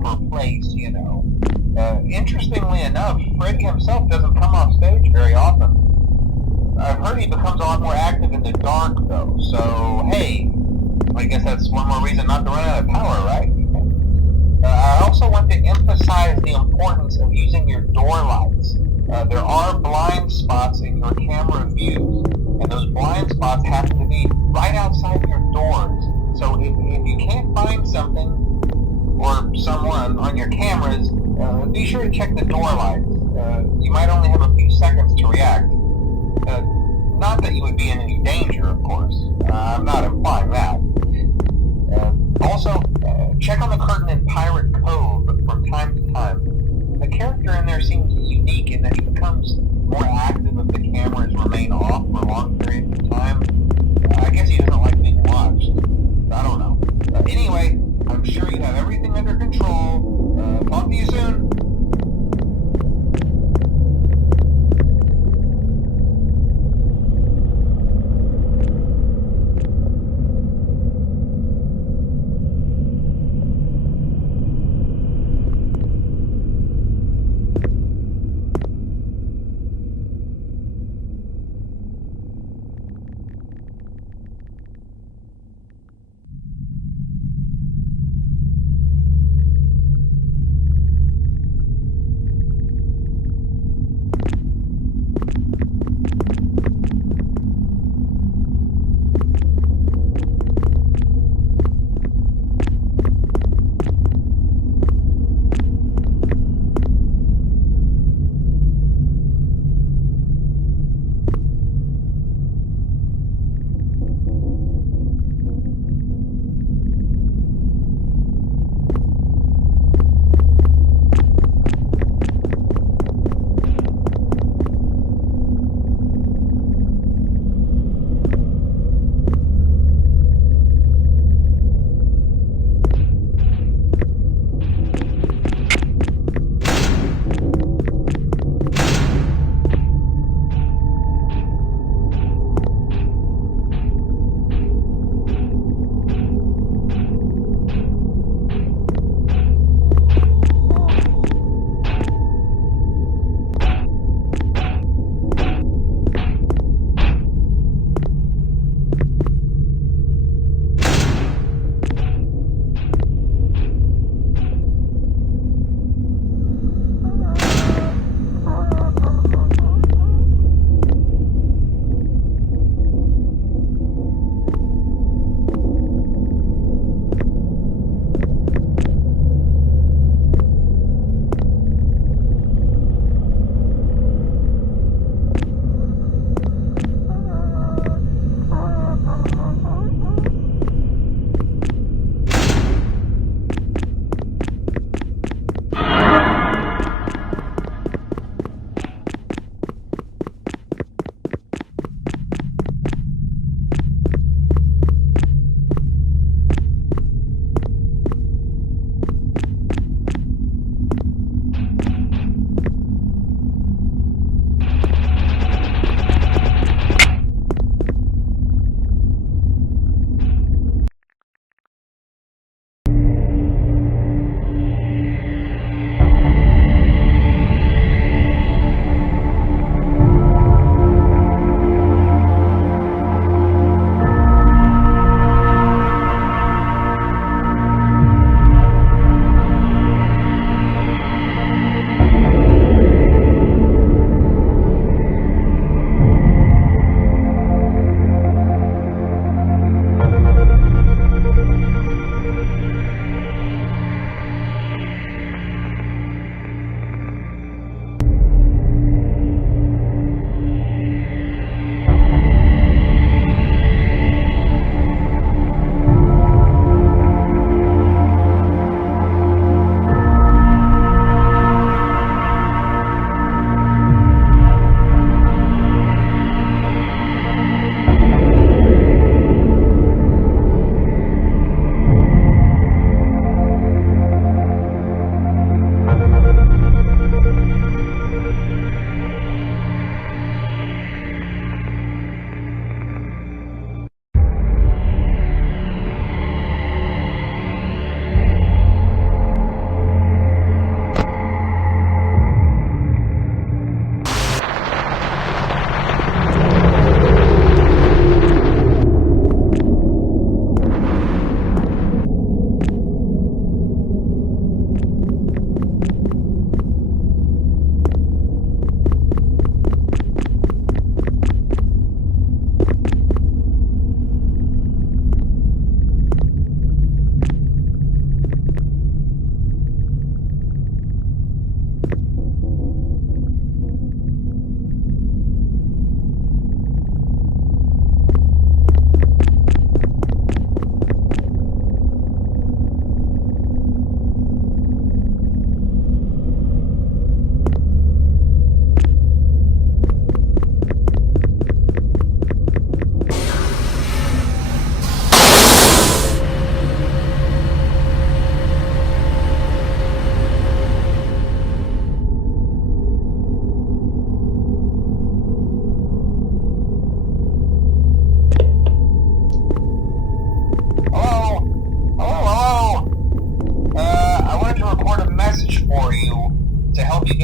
proper place, you know. Interestingly enough, Freddy himself doesn't come off stage very often. I've heard he becomes a lot more active in the dark, though. So, hey, I guess that's one more reason not to run out of power, right? I also want to emphasize the importance of using your door lights. There are blind spots in your camera views, and those blind spots happen to be right outside your doors. So if you can't find something or someone on your cameras, be sure to check the door lights. You might only have a few seconds to react. Not that you would be in any danger, of course. I'm not implying that. Also, check on the curtain in Pirate Cove from time to time. The character in there seems unique in that he becomes more active if the cameras remain off for long periods of time. I guess he doesn't like being watched. I don't know. Anyway, I'm sure you have everything under control. Talk to you soon.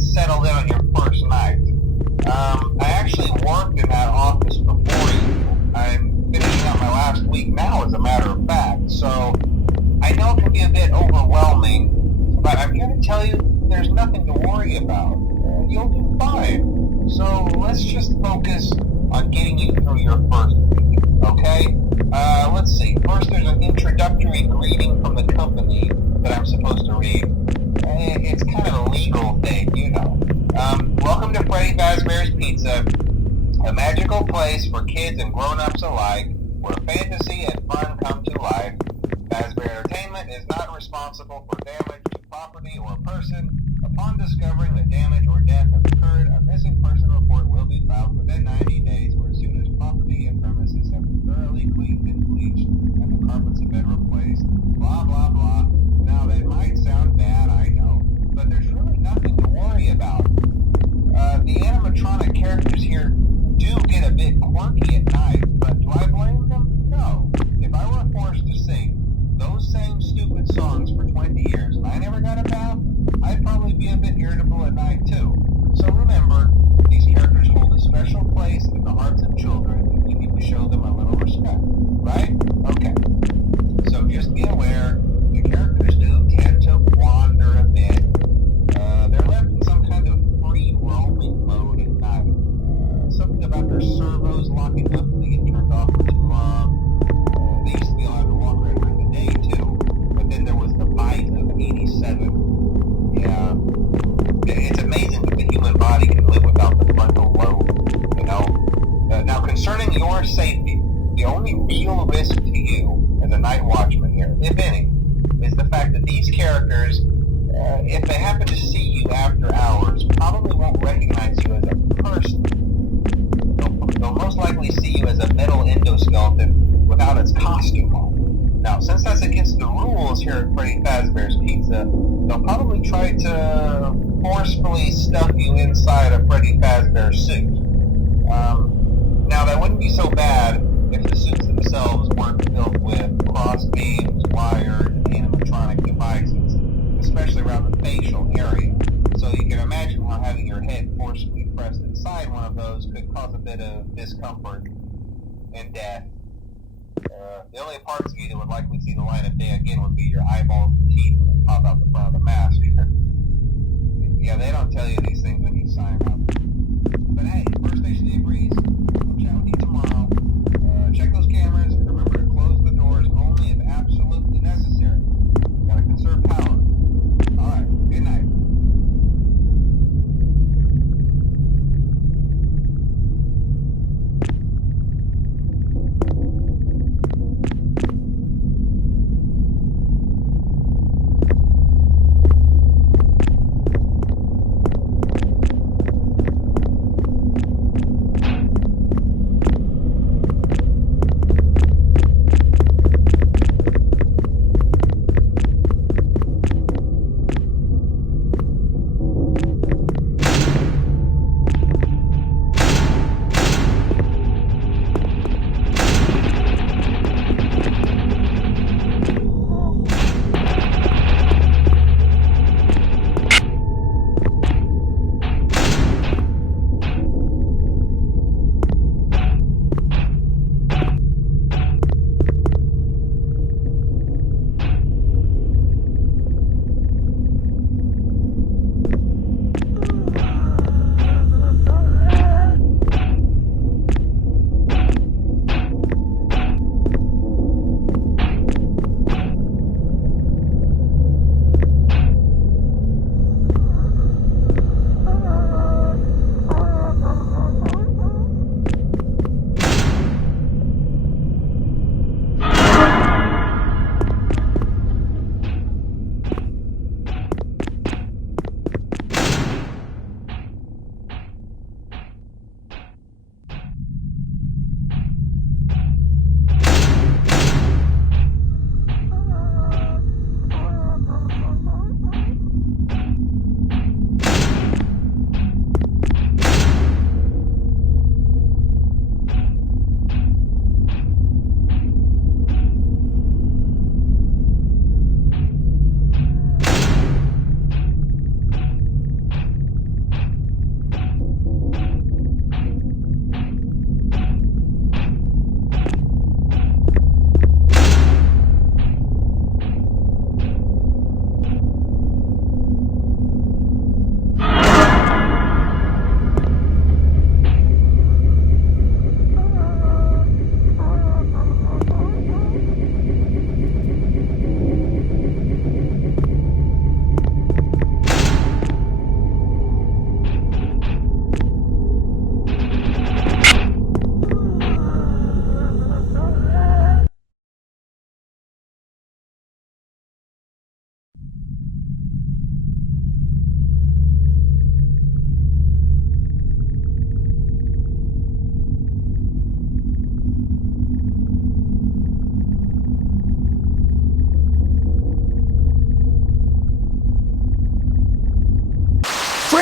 get settled in on your first night. I actually worked in that office before you. I'm finishing up my last week now, as a matter of fact. So I know it can be a bit overwhelming, but I'm here to tell you there's nothing to worry about. You'll do fine. So let's just focus on getting you through your first week, okay? Let's see. First, there's an introductory greeting from the company that I'm supposed to read. It's kind of a legal thing, you know. Welcome to Freddy Fazbear's Pizza, a magical place for kids and grown-ups alike, where fantasy and fun come to life. Fazbear Entertainment is not responsible for damage to property or person. Upon discovering that damage or death has occurred, a missing person report will be filed within 90 days or as soon as property and premises have been thoroughly cleaned and bleached and the carpets have been replaced. Blah, blah, blah. Now, that might sound bad, I know, but there's really nothing to worry about. The animatronic characters here do get a bit quirky at night, but do I blame them? No. If I were forced to sing those same stupid songs for 20 years and I never got a bath, I'd probably be a bit irritable at night too. So remember, these characters hold a special place in the hearts of children and we need to show them a little respect, right? Okay. So just be aware, the characters do tend to wander a bit. They're left in some kind of free roaming mode at night. Something about their servos locking up when they get turned off for too long. They used to be allowed to walk around during the day too, but then there was the bite of 87. Yeah. It's amazing that the human body can live without the frontal lobe, you know? Now, concerning your safety, the only real risk to you as a night watchman here, if any, is the fact that these characters, if they happen to see you after hours, probably won't recognize you as a person. They'll most likely see you as a metal endoskeleton without its costume on. Now, since that's against the rules here at Freddy Fazbear's Pizza, they'll probably try to forcefully stuff you inside a Freddy Fazbear suit. Now, that wouldn't be so bad if the suits themselves weren't filled with cross beams, wires, and animatronic devices, especially around the facial area. So you can imagine how having your head forcibly pressed inside one of those could cause a bit of discomfort and death. The only parts of you that would likely see the light of day again would be your eyeballs and teeth when they pop out the front of the mask. Yeah, they don't tell you these things when you sign up. But hey, first station debrief. I'll chat with you tomorrow. Check those cameras and remember to close the doors only if absolutely necessary. Gotta conserve power. Alright, good night.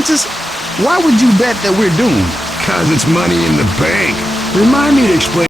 chances? Why would you bet that we're doomed? 'Cause it's money in the bank. Remind me to explain